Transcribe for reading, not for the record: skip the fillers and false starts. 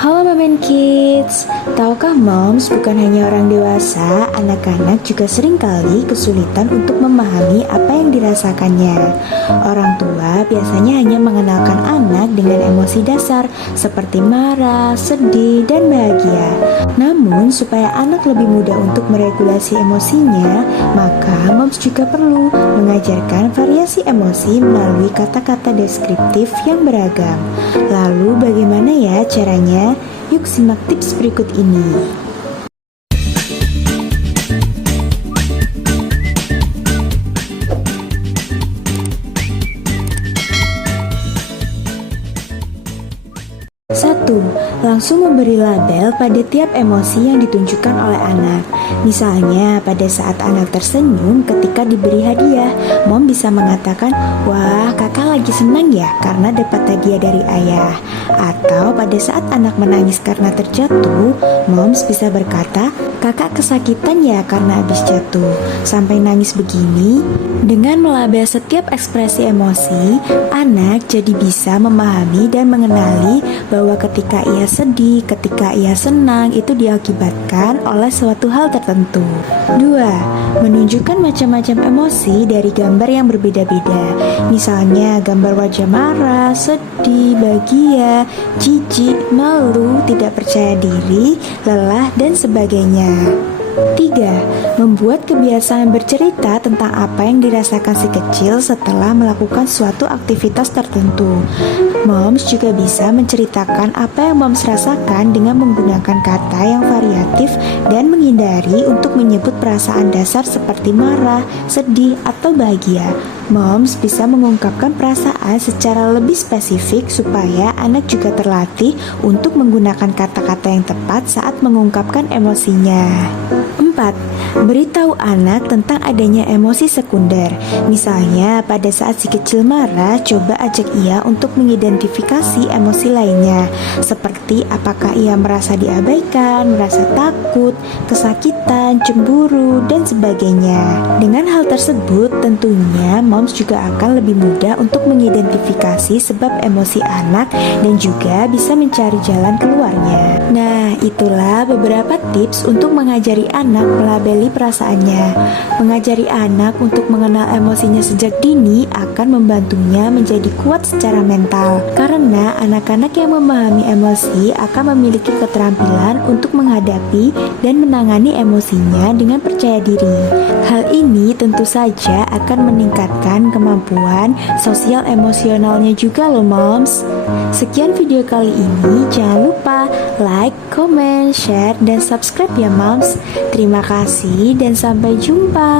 Halo Mamen Kids, tahukah moms bukan hanya orang dewasa, anak-anak juga seringkali kesulitan untuk memahami apa yang dirasakannya. Orang tua biasanya hanya mengenalkan anak dengan emosi dasar seperti marah, sedih, dan bahagia. Namun supaya anak lebih mudah untuk meregulasi emosinya, maka moms juga perlu mengajarkan variasi emosi melalui kata-kata deskriptif yang beragam. Lalu bagaimana ya caranya? Yuk simak tips berikut ini. Satu, langsung memberi label pada tiap emosi yang ditunjukkan oleh anak. Misalnya, pada saat anak tersenyum ketika diberi hadiah, mom bisa mengatakan, "Wah, kakak lagi senang ya karena dapat hadiah dari ayah." Atau pada saat anak menangis karena terjatuh, moms bisa berkata, "Kakak kesakitan ya karena habis jatuh." Sampai nangis begini, dengan melabel setiap ekspresi emosi, anak jadi bisa memahami dan mengenali bahwa ketika ia sedih, ketika ia senang, itu diakibatkan oleh suatu hal tertentu. 2. Menunjukkan macam-macam emosi dari gambar yang berbeda-beda. Misalnya gambar wajah marah, sedih, bahagia, jijik, malu, tidak percaya diri, lelah, dan sebagainya. 3. Membuat kebiasaan bercerita tentang apa yang dirasakan si kecil setelah melakukan suatu aktivitas tertentu. Moms juga bisa menceritakan apa yang moms rasakan dengan menggunakan kata yang variatif dan menghindari untuk menyebut perasaan dasar seperti marah, sedih, atau bahagia. Moms bisa mengungkapkan perasaan secara lebih spesifik supaya anak juga terlatih untuk menggunakan kata-kata yang tepat saat mengungkapkan emosinya. 4. Beritahu anak tentang adanya emosi sekunder. Misalnya, pada saat si kecil marah, coba ajak ia untuk mengidentifikasi emosi lainnya, seperti apakah ia merasa diabaikan, merasa takut, kesakitan, cemburu, dan sebagainya. Dengan hal tersebut, tentunya moms juga akan lebih mudah untuk mengidentifikasi sebab emosi anak dan juga bisa mencari jalan keluarnya. Nah, itulah beberapa tips untuk mengajari anak melabeli perasaannya. Mengajari anak untuk mengenal emosinya sejak dini akan membantunya menjadi kuat secara mental. Karena anak-anak yang memahami emosi akan memiliki keterampilan untuk menghadapi dan menangani emosinya dengan percaya diri. Hal ini tentu saja akan meningkatkan kemampuan sosial emosionalnya juga loh moms. Sekian video kali ini, jangan lupa like, comment, share, dan subscribe ya moms. Terima kasih dan sampai jumpa.